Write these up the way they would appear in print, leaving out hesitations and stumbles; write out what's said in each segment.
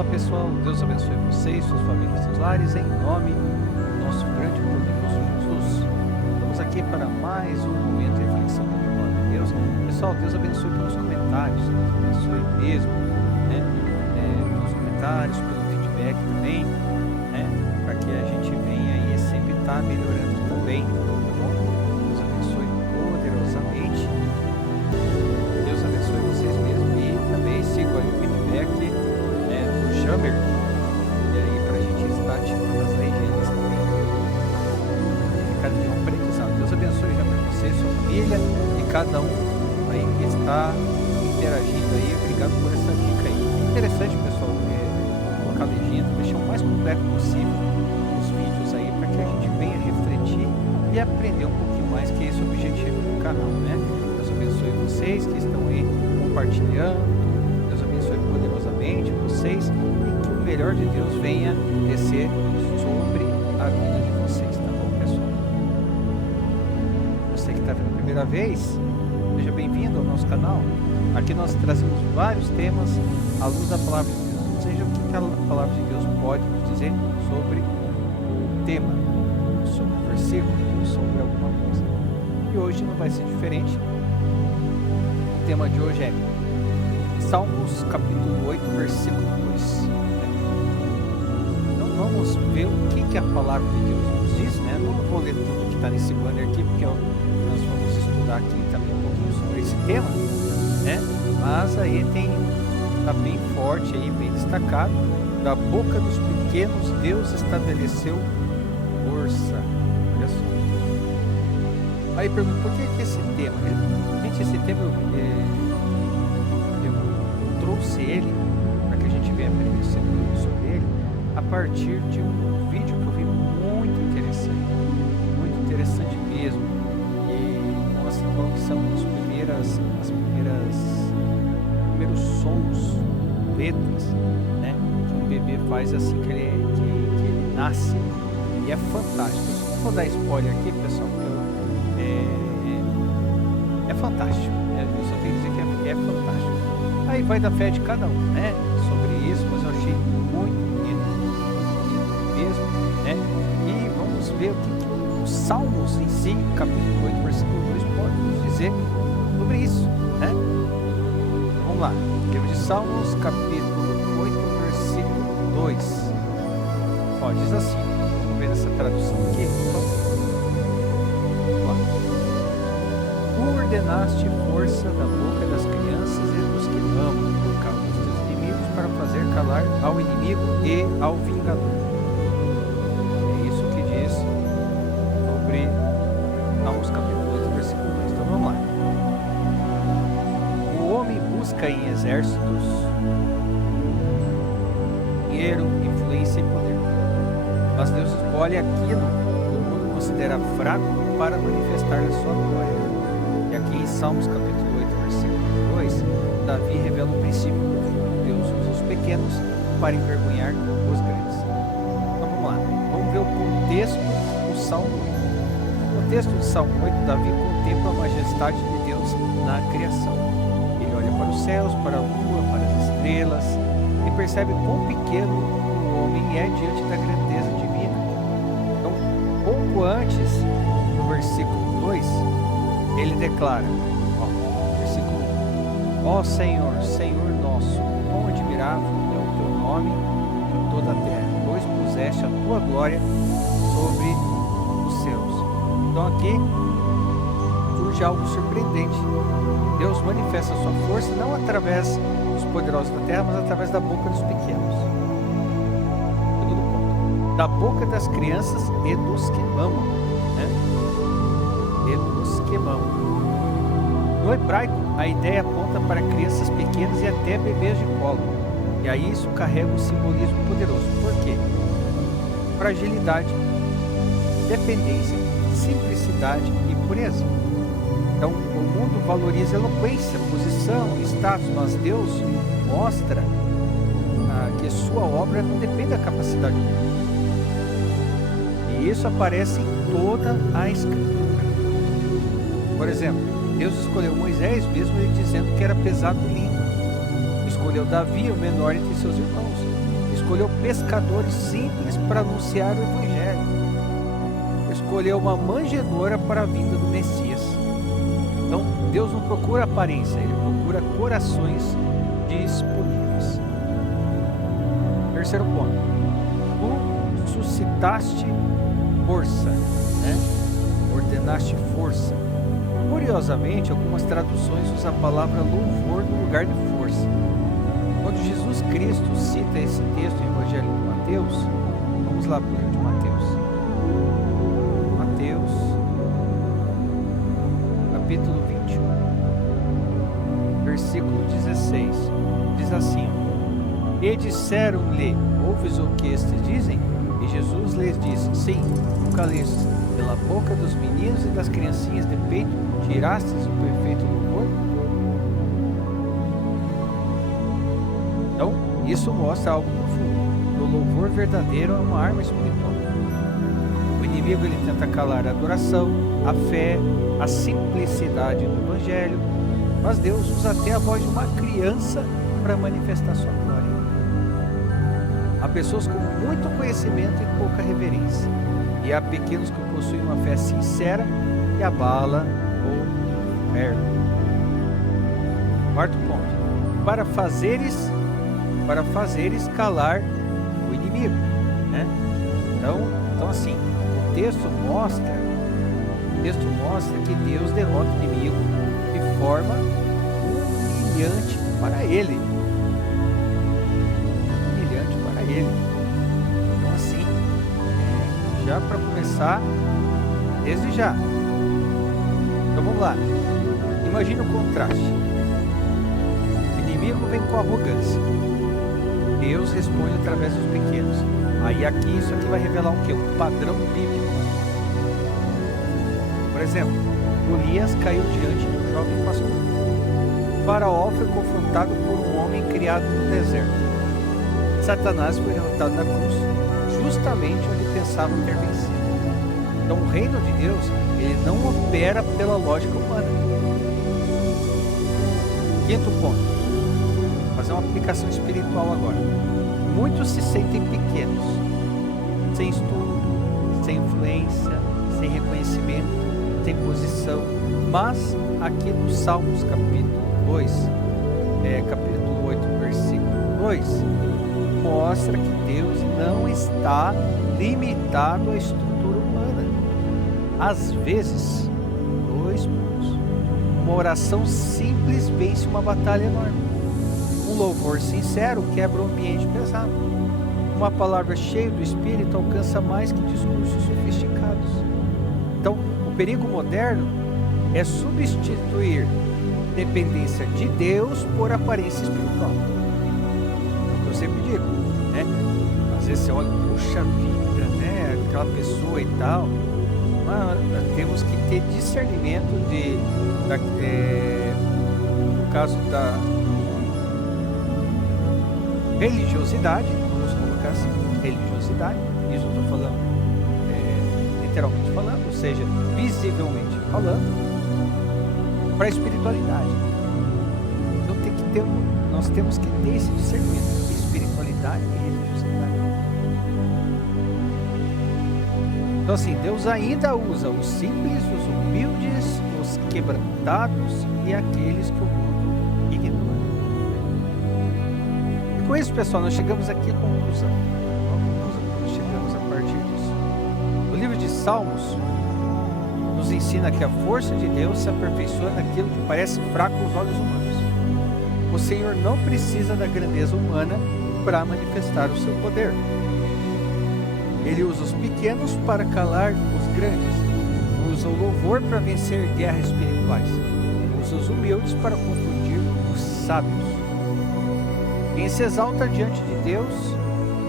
Olá pessoal, Deus abençoe vocês, suas famílias, seus lares, em nome do nosso grande e poderoso Jesus. Estamos aqui para mais um momento de reflexão da palavra de Deus. Pessoal, Deus abençoe pelos comentários, Deus abençoe mesmo, né? Pelos comentários, pelo feedback também, né? Para que a gente venha aí sempre estar melhorando também, tá bom? Deus abençoe poderosamente. Deus abençoe vocês mesmo e também sigam aí o feedback do Jammer, e aí para a gente estar ativando as legendas também. Cada dia um aprendizado. Deus abençoe Jammer, você, sua família e cada um aí que está interagindo aí. Obrigado por essa dica aí. É interessante, pessoal, colocar legenda, deixar o mais completo possível os vídeos aí para que a gente venha refletir e aprender um pouquinho mais, que é esse o objetivo do canal, né? Deus abençoe vocês que estão aí compartilhando. Deus abençoe poderosamente vocês e que o melhor de Deus venha descer sobre a vida de vocês, tá bom, pessoal? Você que está vendo a primeira vez, seja bem-vindo ao nosso canal. Aqui nós trazemos vários temas à luz da palavra de Deus, seja o que a palavra de Deus pode nos dizer sobre o tema, sobre o versículo, sobre alguma coisa. E hoje não vai ser diferente. O tema de hoje é Salmos capítulo 8, versículo 2. Então vamos ver o que a palavra de Deus nos diz, né? Não vou ler tudo que está nesse banner aqui, porque nós vamos estudar aqui também um pouquinho sobre esse tema, né? Mas aí está bem forte, aí, bem destacado: da boca dos pequenos Deus estabeleceu força. Olha só. Aí pergunto, por que esse tema? Gente, esse tema eu trouxe ele para que a gente venha aprender sobre ele a partir de um vídeo que eu vi muito interessante mesmo, e mostra qual que são os primeiros sons, letras, né, que um bebê faz assim que ele nasce, e é fantástico. Eu não vou dar spoiler aqui, pessoal, porque é fantástico, né? Eu só tenho que dizer que é fantástico. Aí vai da fé de cada um, né, sobre isso, mas eu achei muito bonito mesmo, né? E vamos ver o que os Salmos em si, capítulo 8, versículo 2, pode nos dizer sobre isso, né? Vamos lá, livro de Salmos, capítulo 8, versículo 2. Ó, diz assim, vamos ver essa tradução aqui. Vamos lá. Tu ordenaste força da boca das crianças e dos que amam, por causa dos teus inimigos, para fazer calar ao inimigo e ao vingador. É isso que diz sobre Salmos capítulo 8, versículo 2. Então vamos lá. O homem busca em exércitos dinheiro, influência e poder, mas Deus escolhe aquilo que o mundo considera fraco para manifestar a sua glória. E aqui em Salmos capítulo 8, versículo 2, Davi revela um princípio profundo. Deus usa os pequenos para envergonhar os grandes. Então vamos lá, vamos ver o contexto do Salmo 8. No texto do Salmo 8, Davi contempla a majestade de Deus na criação. Ele olha para os céus, para a lua, para as estrelas, e percebe quão pequeno o homem é diante da grandeza divina. Então, pouco antes, no versículo 2, ele declara, versículo 1: Ó Senhor, Senhor nosso, quão admirável é o teu nome em toda a terra, pois puseste a tua glória sobre os céus. Então aqui surge algo surpreendente. Deus manifesta a sua força não através dos poderosos da terra, mas através da boca dos pequenos. Segundo ponto: da boca das crianças e dos que amam, né? E dos que amam. No hebraico, a ideia aponta para crianças pequenas e até bebês de colo. E aí isso carrega um simbolismo poderoso. Por quê? Fragilidade, dependência, simplicidade e pureza. Então, o mundo valoriza eloquência, posição, status, mas Deus mostra que sua obra não depende da capacidade humana. E isso aparece em toda a Escritura. Por exemplo, Deus escolheu Moisés, mesmo ele dizendo que era pesado em língua. Escolheu Davi, o menor entre seus irmãos. escolheu pescadores simples para anunciar o Evangelho. Escolheu uma manjedoura para a vinda do Messias. Então, Deus não procura aparência, Ele procura corações disponíveis. Terceiro ponto. Tu suscitaste força, né? Ordenaste força. Curiosamente, algumas traduções usam a palavra louvor no lugar de força. Quando Jesus Cristo cita esse texto no Evangelho de Mateus, vamos lá para o livro de Mateus. Mateus, capítulo 21, versículo 16. Diz assim: E disseram-lhe: Ouves o que estes dizem? E Jesus lhes disse: Sim, nunca leste pela boca dos meninos e das criancinhas de peito tirastes o perfeito louvor? Então, isso mostra algo profundo. O louvor verdadeiro é uma arma espiritual. O inimigo ele tenta calar a adoração, a fé, a simplicidade do Evangelho, mas Deus usa até a voz de uma criança para manifestar sua glória. Há pessoas com muito conhecimento e pouca reverência, e há pequenos que possuem uma fé sincera que abala o inferno. Quarto ponto: para fazeres calar o inimigo, né? Então assim, o texto mostra que Deus derrota o inimigo de forma humilhante para ele. Então assim, já para começar, desde já. Então vamos lá. Imagina o contraste. O inimigo vem com arrogância. Deus responde através dos pequenos. Aí isso aqui vai revelar o quê? Um padrão bíblico. Por exemplo, Golias caiu diante de um jovem pastor. Faraó foi confrontado por um homem criado no deserto. Satanás foi derrotado na cruz, justamente onde pensava ter vencido. Então o reino de Deus, ele não opera pela lógica humana. Quinto ponto, vou fazer uma aplicação espiritual agora. Muitos se sentem pequenos, sem estudo, sem influência, sem reconhecimento, sem posição, mas aqui no Salmos capítulo 8, versículo 2, mostra que Deus não está limitado à estrutura humana. Às vezes, 2 pontos. Uma oração simples vence uma batalha enorme. Um louvor sincero quebra um ambiente pesado. Uma palavra cheia do Espírito alcança mais que discursos sofisticados. Então, o perigo moderno é substituir dependência de Deus por aparência espiritual. Eu sempre digo, né? Às vezes você olha, puxa vida, né? Aquela pessoa e tal. Mas temos que ter discernimento no caso da religiosidade, vamos colocar assim, religiosidade, isso eu estou falando, literalmente falando, ou seja, visivelmente falando, para a espiritualidade. Então nós temos que ter esse discernimento. Espiritualidade e religiosidade. Então assim, Deus ainda usa os simples, os humildes, os quebrantados e aqueles que o mundo ignora. E com isso, pessoal, nós chegamos aqui à conclusão. Qual a conclusão que nós chegamos a partir disso? O livro de Salmos nos ensina que a força de Deus se aperfeiçoa naquilo que parece fraco aos olhos humanos. O Senhor não precisa da grandeza humana para manifestar o seu poder. Ele usa os pequenos para calar os grandes. Usa o louvor para vencer guerras espirituais. Usa os humildes para confundir os sábios. Quem se exalta diante de Deus,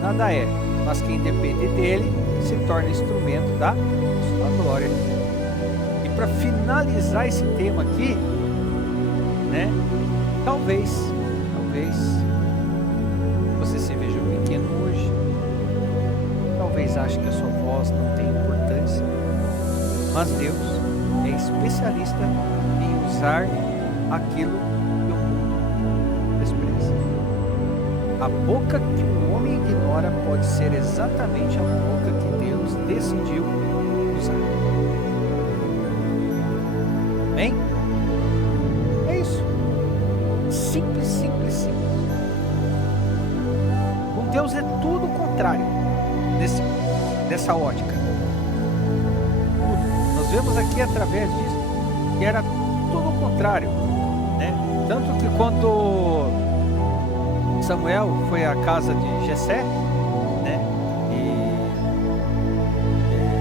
nada é, mas quem depende dele se torna instrumento da sua glória. E para finalizar esse tema aqui, né? Talvez você se veja pequeno hoje. Talvez ache que a sua voz não tem importância. Mas Deus é especialista em usar aquilo que o mundo despreza. A boca que o homem ignora pode ser exatamente a boca que Deus decidiu usar. Bem? É isso. Simples, simples, simples. Com Deus é tudo o contrário dessa ótica. Tudo. Nós vemos aqui através disso que era tudo o contrário, né? Tanto que quando Samuel foi à casa de Jessé, né? E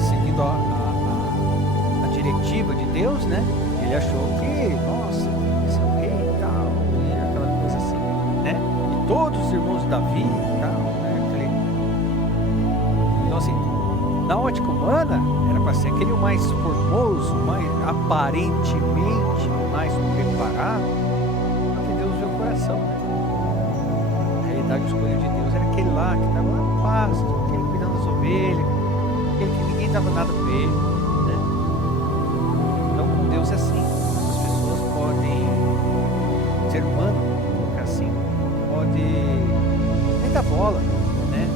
seguindo a diretiva de Deus, né? Ele achou que, nossa, esse é o rei e tal, e aquela coisa assim, né? E todos os irmãos de Davi e tal, né? Então assim, na ótica humana, era para ser aquele mais formoso, mais aparentemente mais preparado, só que Deus viu o coração, né? A realidade escolha de Deus era aquele lá que estava lá no pasto, aquele cuidando das ovelhas, aquele que ninguém dava nada para ele, né? Então com Deus é assim, as pessoas podem, o ser humano, colocar assim, pode nem dar bola, né?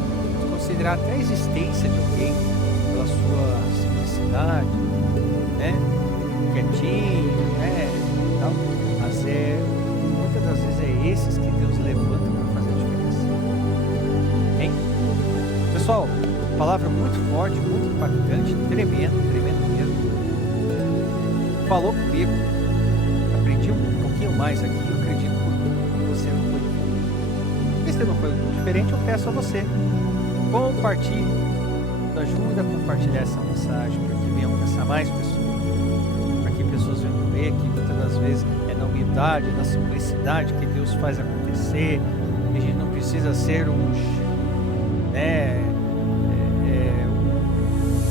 Considerar até a existência de alguém pela sua simplicidade, né? Quietinho, né? Tal. Mas muitas das vezes é esses que Deus levanta para fazer a diferença. Hein? Pessoal, palavra muito forte, muito impactante, tremendo, tremendo mesmo. Falou comigo, aprendi um pouquinho mais aqui, eu acredito que você não foi diferente. Se você não foi diferente, eu peço a você, compartilhe, nos ajuda a compartilhar essa mensagem para que venham alcançar mais pessoas, para que pessoas venham ver que muitas das vezes é na humildade, na simplicidade que Deus faz acontecer. A gente não precisa ser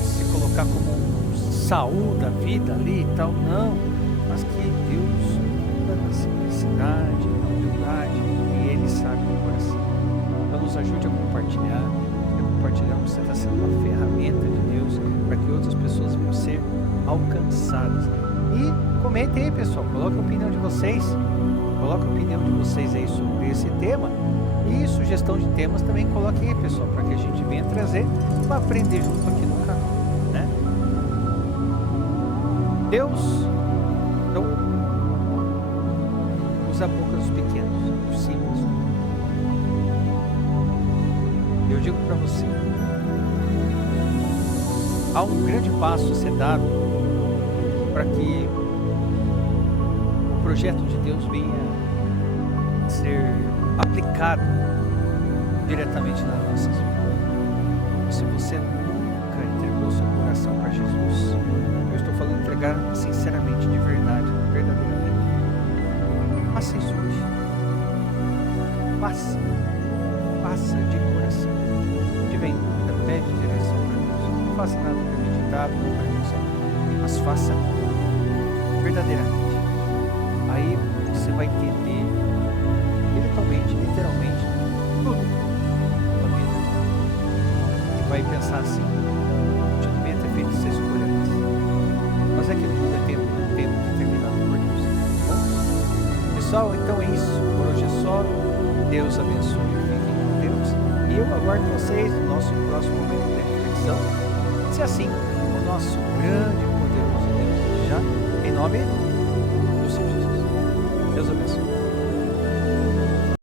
se colocar como um Saul da vida ali e tal, não, mas que Deus anda na simplicidade, na humildade, e Ele sabe o coração. Então nos ajude a compartilhar como você está sendo uma ferramenta de Deus para que outras pessoas venham ser alcançadas. E comentem aí, pessoal, coloque a opinião de vocês, aí sobre esse tema, e sugestão de temas também coloque aí, pessoal, para que a gente venha trazer para aprender junto aqui no canal, né? Deus então usa a boca dos pequenos, dos simples. Eu digo para você, há um grande passo a ser dado para que o projeto de Deus venha ser aplicado diretamente nas nossas vidas. Se você nunca entregou seu coração para Jesus, eu estou falando entregar sinceramente, de verdade, verdadeiramente, faça isso hoje. Faça de coração. Se tiver em dúvida, pede direção para Deus. Não faça nada premeditado, não para emoção, mas faça verdadeiramente. Aí você vai entender espiritualmente, literalmente, tudo na vida. E vai pensar assim: eu devia ter feito essa escolha antes. Mas é que tudo é tempo determinado por Deus. Bom, pessoal, então é isso. Por hoje é só. Deus abençoe. E eu aguardo vocês no nosso próximo momento de reflexão. Se assim, o nosso grande e poderoso Deus já, em nome